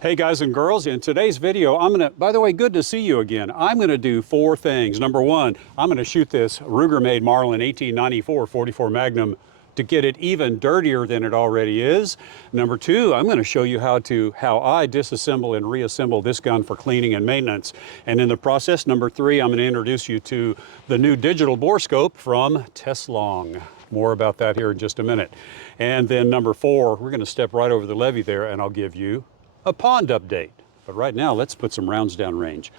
Hey guys and girls, in today's video, by the way, good to see you again. I'm gonna do 4 things. Number 1, I'm gonna shoot this Ruger-made Marlin 1894 44 Magnum to get it even dirtier than it already is. Number 2, I'm gonna show you how I disassemble and reassemble this gun for cleaning and maintenance. And in the process, number 3, I'm gonna introduce you to the new digital bore scope from Teslong. More about that here in just a minute. And then number 4, we're gonna step right over the levee there and I'll give you a pond update. But right now, let's put some rounds down range.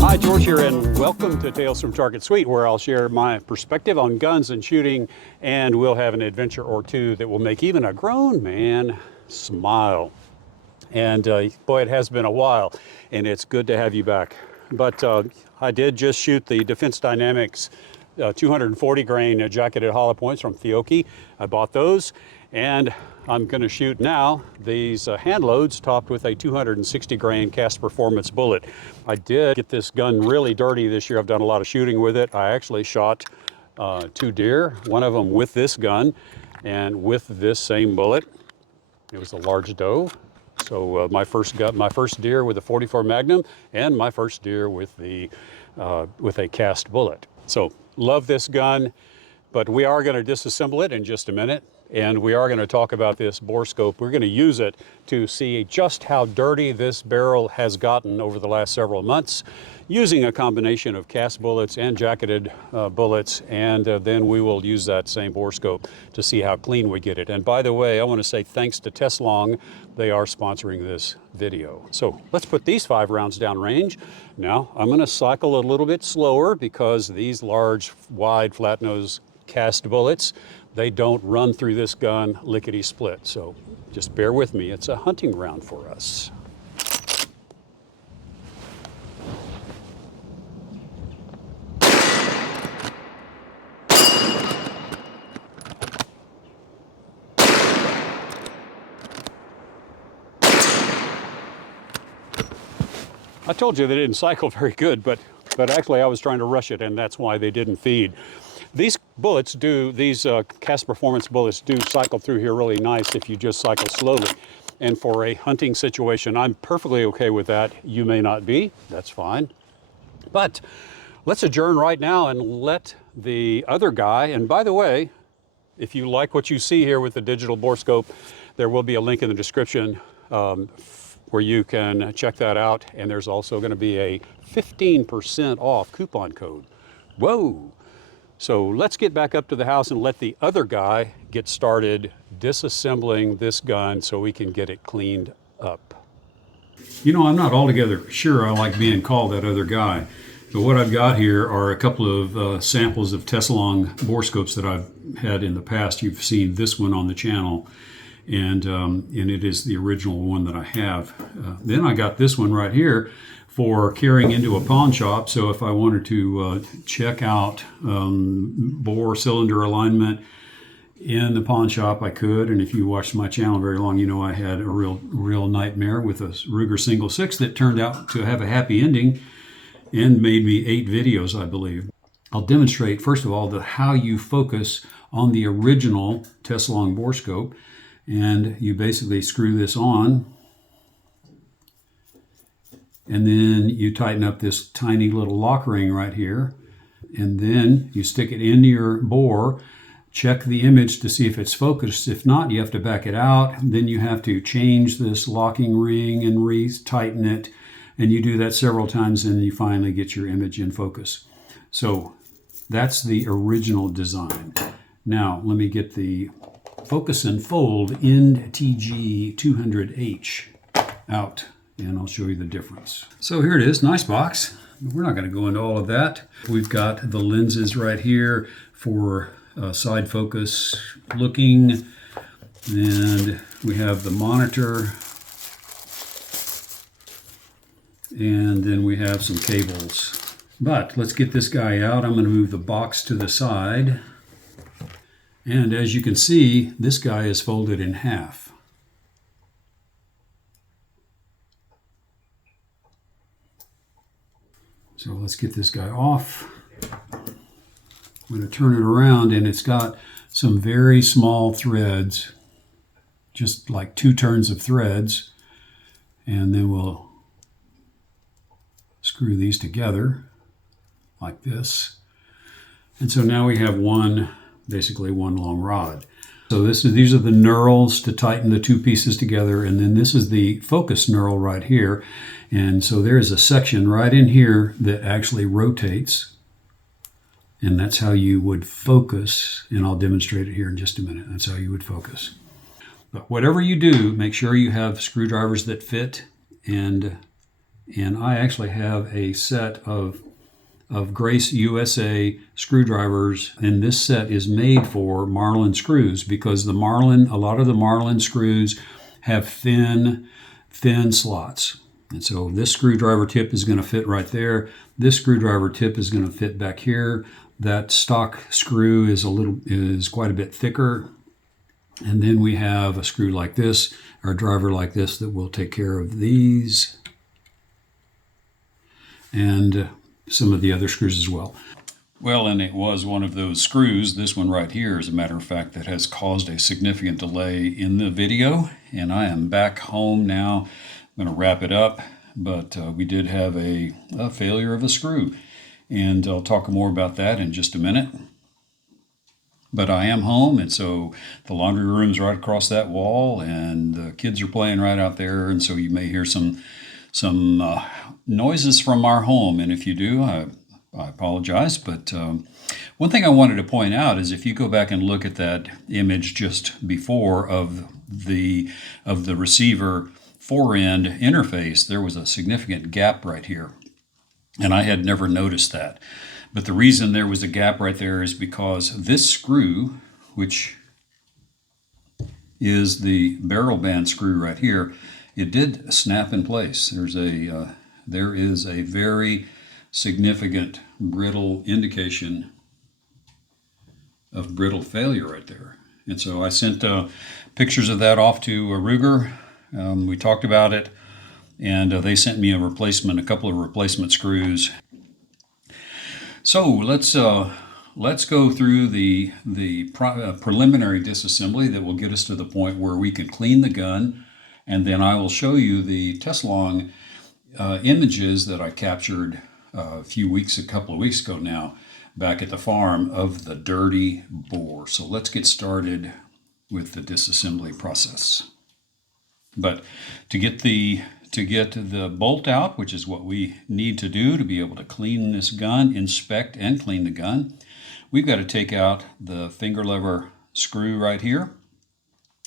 Hi, George here, and welcome to Tales from Target Suite, where I'll share my perspective on guns and shooting, and we'll have an adventure or two that will make even a grown man smile. And boy, it has been a while, and it's good to have you back. But I did just shoot the Defense Dynamics 240 grain jacketed hollow points from Fiocchi. I bought those, and I'm going to shoot now these hand loads topped with a 260 grain cast performance bullet. I did get this gun really dirty this year. I've done a lot of shooting with it. I actually shot 2 deer, one of them with this gun and with this same bullet. It was a large doe. So my first deer with a 44 Magnum, and my first deer with a cast bullet. So love this gun, but we are going to disassemble it in just a minute, and we are going to talk about this bore scope. We're going to use it to see just how dirty this barrel has gotten over the last several months, using a combination of cast bullets and jacketed bullets, and then we will use that same bore scope to see how clean we get it. And by the way, I want to say thanks to Teslong. They are sponsoring this video. So let's put these 5 rounds down range. Now I'm going to cycle a little bit slower because these large, wide, flat nose cast bullets, they don't run through this gun lickety-split. So just bear with me. It's a hunting round for us. I told you they didn't cycle very good, but actually I was trying to rush it, and that's why they didn't feed. These cast performance bullets do cycle through here really nice if you just cycle slowly. And for a hunting situation, I'm perfectly okay with that. You may not be, that's fine. But let's adjourn right now and let the other guy, and by the way, if you like what you see here with the digital bore scope, there will be a link in the description where you can check that out. And there's also going to be a 15% off coupon code. Whoa! So let's get back up to the house and let the other guy get started disassembling this gun so we can get it cleaned up. You know, I'm not altogether sure I like being called that other guy. But what I've got here are a couple of samples of Teslong bore scopes that I've had in the past. You've seen this one on the channel, and it is the original one that I have. Then I got this one right here for carrying into a pawn shop. So if I wanted to check out bore cylinder alignment in the pawn shop, I could. And if you watched my channel very long, you know I had a real nightmare with a Ruger single 6 that turned out to have a happy ending and made me 8 videos, I believe. I'll demonstrate, first of all, how you focus on the original Teslong bore scope. And you basically screw this on, and then you tighten up this tiny little lock ring right here, and then you stick it into your bore, check the image to see if it's focused. If not, you have to back it out. Then you have to change this locking ring and re-tighten it, and you do that several times, and you finally get your image in focus. So that's the original design. Now let me get the Focus and Fold NTG 200H out, and I'll show you the difference. So here it is, nice box. We're not going to go into all of that. We've got the lenses right here for side focus looking, and we have the monitor, and then we have some cables. But let's get this guy out. I'm going to move the box to the side. And as you can see, this guy is folded in half. So let's get this guy off. I'm going to turn it around, and it's got some very small threads, just like 2 turns of threads. And then we'll screw these together like this. And so now we have basically one long rod. So these are the knurls to tighten the 2 pieces together, and then this is the focus knurl right here. And so there's a section right in here that actually rotates, and that's how you would focus, and I'll demonstrate it here in just a minute. That's how you would focus. But whatever you do, make sure you have screwdrivers that fit, and I actually have a set of Grace USA screwdrivers, and this set is made for Marlin screws, because a lot of the Marlin screws have thin slots. And so this screwdriver tip is going to fit right there. This screwdriver tip is going to fit back here. That stock screw is quite a bit thicker. And then we have a screw like this, or a driver like this, that will take care of these and some of the other screws as well. Well, and it was one of those screws, this one right here, as a matter of fact, that has caused a significant delay in the video. And I am back home now. I'm going to wrap it up, but we did have a failure of a screw. And I'll talk more about that in just a minute. But I am home, and so the laundry room's right across that wall, and the kids are playing right out there, and so you may hear some noises from our home. And if you do, I apologize. But one thing I wanted to point out is if you go back and look at that image just before of the receiver fore-end interface, there was a significant gap right here. And I had never noticed that. But the reason there was a gap right there is because this screw, which is the barrel band screw right here, it did snap in place. There is a very significant brittle indication of brittle failure right there. And so I sent pictures of that off to Ruger. We talked about it, and they sent me a couple of replacement screws. So let's go through the preliminary disassembly that will get us to the point where we can clean the gun, and then I will show you the test-long images that I captured a couple of weeks ago now, back at the farm, of the dirty bore. So let's get started with the disassembly process. But to get the bolt out, which is what we need to do to be able to clean this gun, inspect and clean the gun, we've got to take out the finger lever screw right here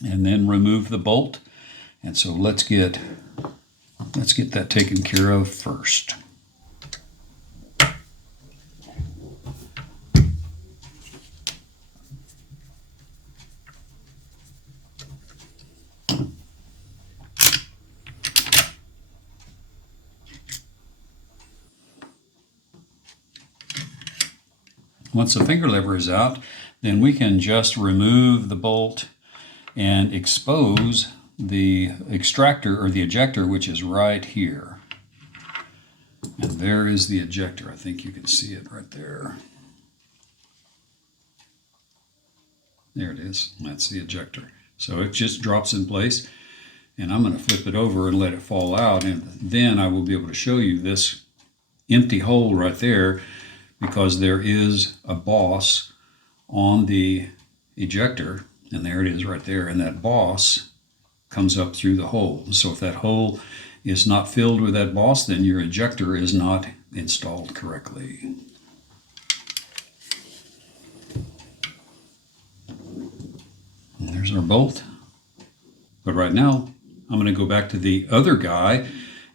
and then remove the bolt. And so let's get that taken care of first. Once the finger lever is out, then we can just remove the bolt and expose the extractor or the ejector, which is right here. And there is the ejector. I think you can see it right there. There it is. That's the ejector. So it just drops in place, and I'm going to flip it over and let it fall out, and then I will be able to show you this empty hole right there, because there is a boss on the ejector, and there it is right there, and that boss comes up through the hole. So if that hole is not filled with that boss, then your ejector is not installed correctly. And there's our bolt. But right now, I'm going to go back to the other guy,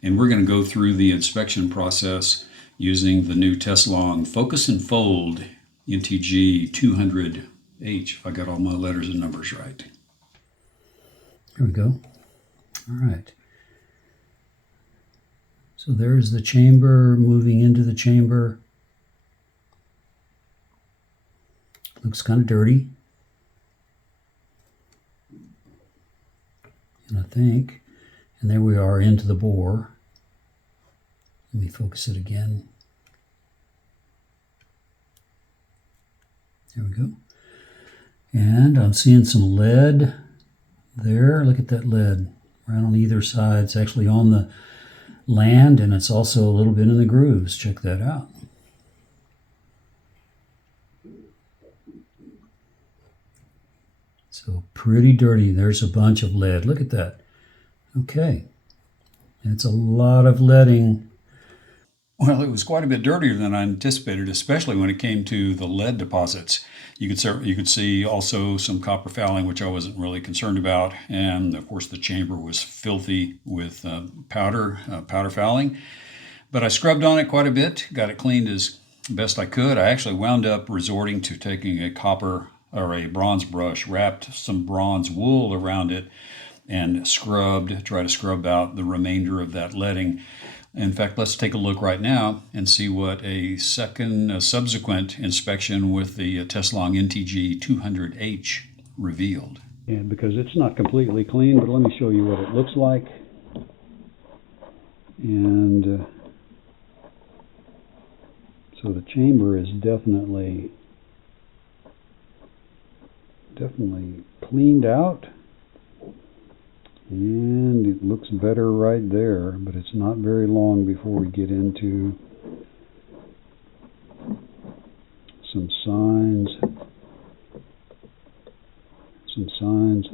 and we're going to go through the inspection process using the new Test-Long Focus and Fold NTG 200H, if I got all my letters and numbers right. There we go. All right. So there's the chamber moving into the chamber. Looks kind of dirty. And I think, and there we are into the bore. Let me focus it again. There we go. And I'm seeing some lead there. Look at that lead right on either side. It's actually on the land, and it's also a little bit in the grooves. Check that out. So pretty dirty. There's a bunch of lead. Look at that. Okay. It's a lot of leading. Well, it was quite a bit dirtier than I anticipated, especially when it came to the lead deposits. You could see also some copper fouling, which I wasn't really concerned about, and of course the chamber was filthy with powder fouling. But I scrubbed on it quite a bit, got it cleaned as best I could. I actually wound up resorting to taking a copper or a bronze brush, wrapped some bronze wool around it, and try to scrub out the remainder of that leading. In fact, let's take a look right now and see what a subsequent inspection with the Teslong NTG 200H revealed. And because it's not completely clean, but let me show you what it looks like. And so the chamber is definitely cleaned out. And it looks better right there, but it's not very long before we get into some signs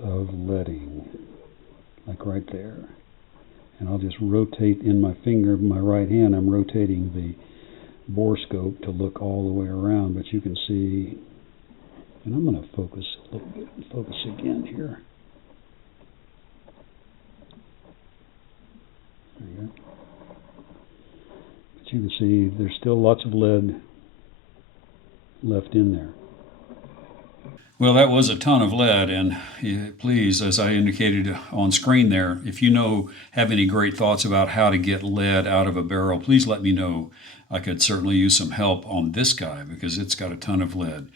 of leading, like right there. And I'll just rotate in my finger, my right hand, I'm rotating the bore scope to look all the way around, but you can see, and I'm going to focus a little bit, focus again here. There you go. But you can see there's still lots of lead left in there. Well, that was a ton of lead, and please, as I indicated on screen there, if you have any great thoughts about how to get lead out of a barrel, please let me know. I could certainly use some help on this guy because it's got a ton of lead.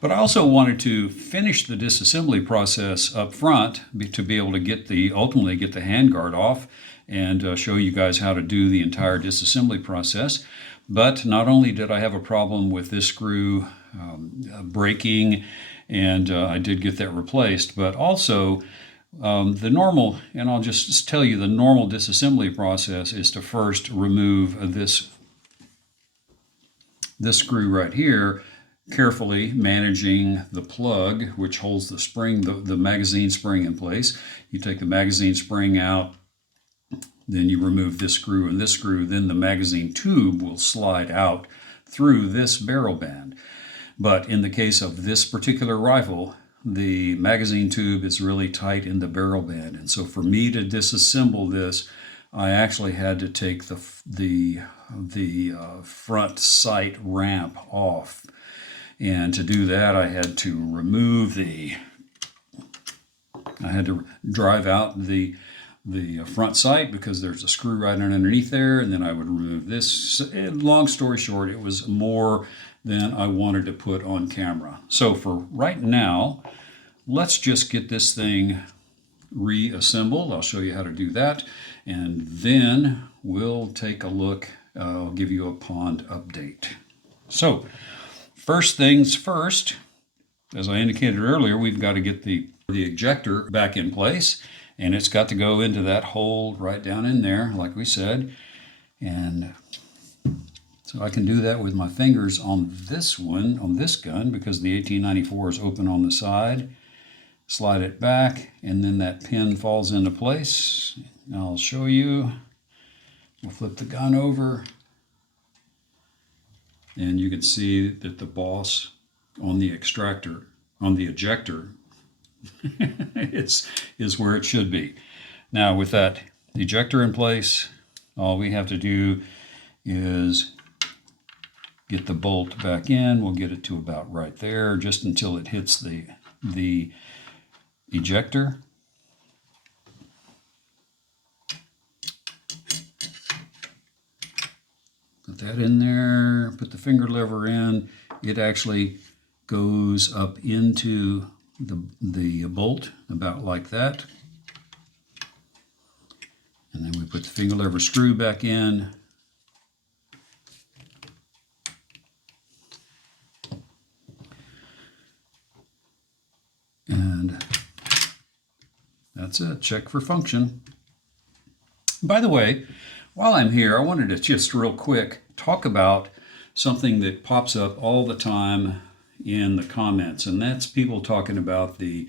But I also wanted to finish the disassembly process up front to be able to ultimately get the handguard off and show you guys how to do the entire disassembly process. But not only did I have a problem with this screw breaking, and I did get that replaced, but also the normal, and I'll just tell you, the normal disassembly process is to first remove this screw right here, carefully managing the plug which holds the spring, the magazine spring in place. You take the magazine spring out, then you remove this screw and this screw, then the magazine tube will slide out through this barrel band. But in the case of this particular rifle, the magazine tube is really tight in the barrel band. And so for me to disassemble this, I actually had to take the front sight ramp off. And to do that, I had to drive out the front sight because there's a screw right underneath there, and then I would remove this. Long story short, it was more than I wanted to put on camera. So for right now, let's just get this thing reassembled. I'll show you how to do that, and then we'll take a look. I'll give you a pond update. So first things first, as I indicated earlier, we've got to get the ejector back in place, and it's got to go into that hole right down in there, like we said. And so I can do that with my fingers on this gun, because the 1894 is open on the side. Slide it back, and then that pin falls into place. I'll show you. We'll flip the gun over, and you can see that the boss on the ejector is where it should be. Now with that ejector in place, all we have to do is get the bolt back in. We'll get it to about right there, just until it hits the ejector. Put that in there, put the finger lever in. It actually goes up into the bolt about like that. And then we put the finger lever screw back in. And that's it. Check for function. By the way, while I'm here, I wanted to just real quick talk about something that pops up all the time in the comments, and that's people talking about the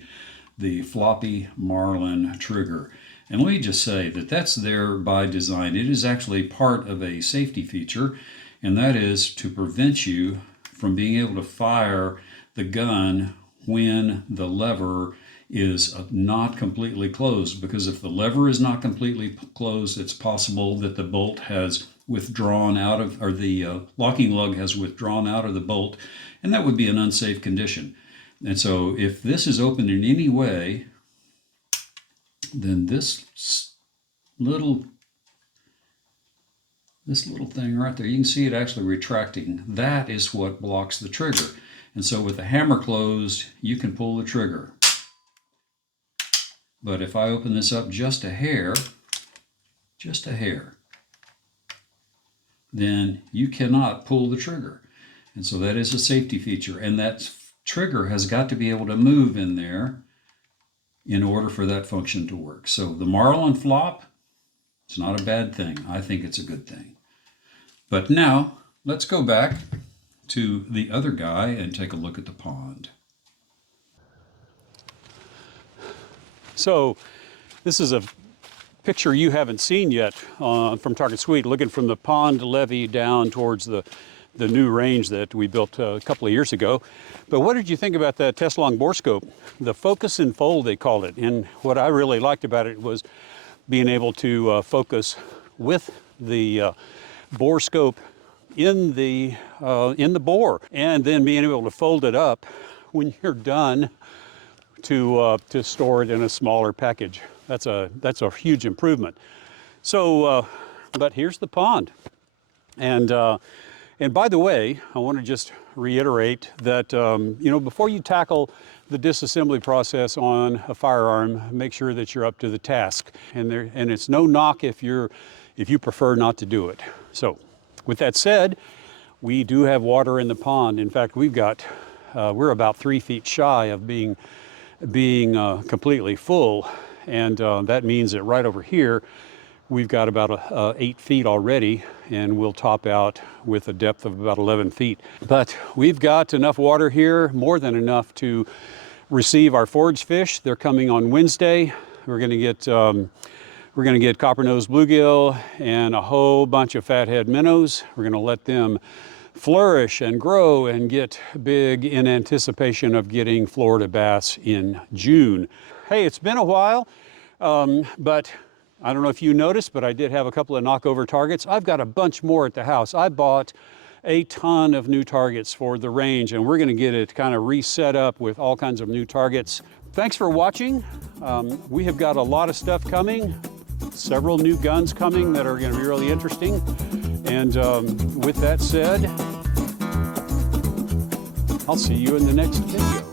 floppy Marlin trigger. And let me just say that that's there by design. It is actually part of a safety feature, and that is to prevent you from being able to fire the gun when the lever is not completely closed, because if the lever is not completely closed, it's possible that the bolt has withdrawn out of, or the locking lug has withdrawn out of the bolt, and that would be an unsafe condition. And so if this is open in any way, then this little thing right there, you can see it actually retracting. That is what blocks the trigger. And so with the hammer closed, you can pull the trigger. But if I open this up just a hair, then you cannot pull the trigger. And so that is a safety feature. And that trigger has got to be able to move in there in order for that function to work. So the Marlin flop, it's not a bad thing. I think it's a good thing. But now let's go back to the other guy and take a look at the pond. So this is a picture you haven't seen yet from Target Suite, looking from the pond levee down towards the new range that we built a couple of years ago. But what did you think about that test-long bore scope? The focus and fold, they called it. And what I really liked about it was being able to focus with the bore scope in the bore, and then being able to fold it up when you're done to store it in a smaller package. That's a huge improvement. So, but here's the pond, and by the way, I want to just reiterate that you know, before you tackle the disassembly process on a firearm, make sure that you're up to the task. And it's no knock if you prefer not to do it. So, with that said, we do have water in the pond. In fact, we're about 3 feet shy of being completely full, and that means that right over here we've got about 8 feet already, and we'll top out with a depth of about 11 feet. But we've got enough water here, more than enough to receive our forage fish. They're coming on Wednesday. We're going to get copper-nosed bluegill and a whole bunch of fathead minnows. We're going to let them flourish and grow and get big in anticipation of getting Florida bass in June. Hey, it's been a while, but I don't know if you noticed, but I did have a couple of knockover targets. I've got a bunch more at the house. I bought a ton of new targets for the range, and we're going to get it kind of reset up with all kinds of new targets. Thanks for watching. We have got a lot of stuff coming, several new guns coming that are going to be really interesting. And with that said, I'll see you in the next video.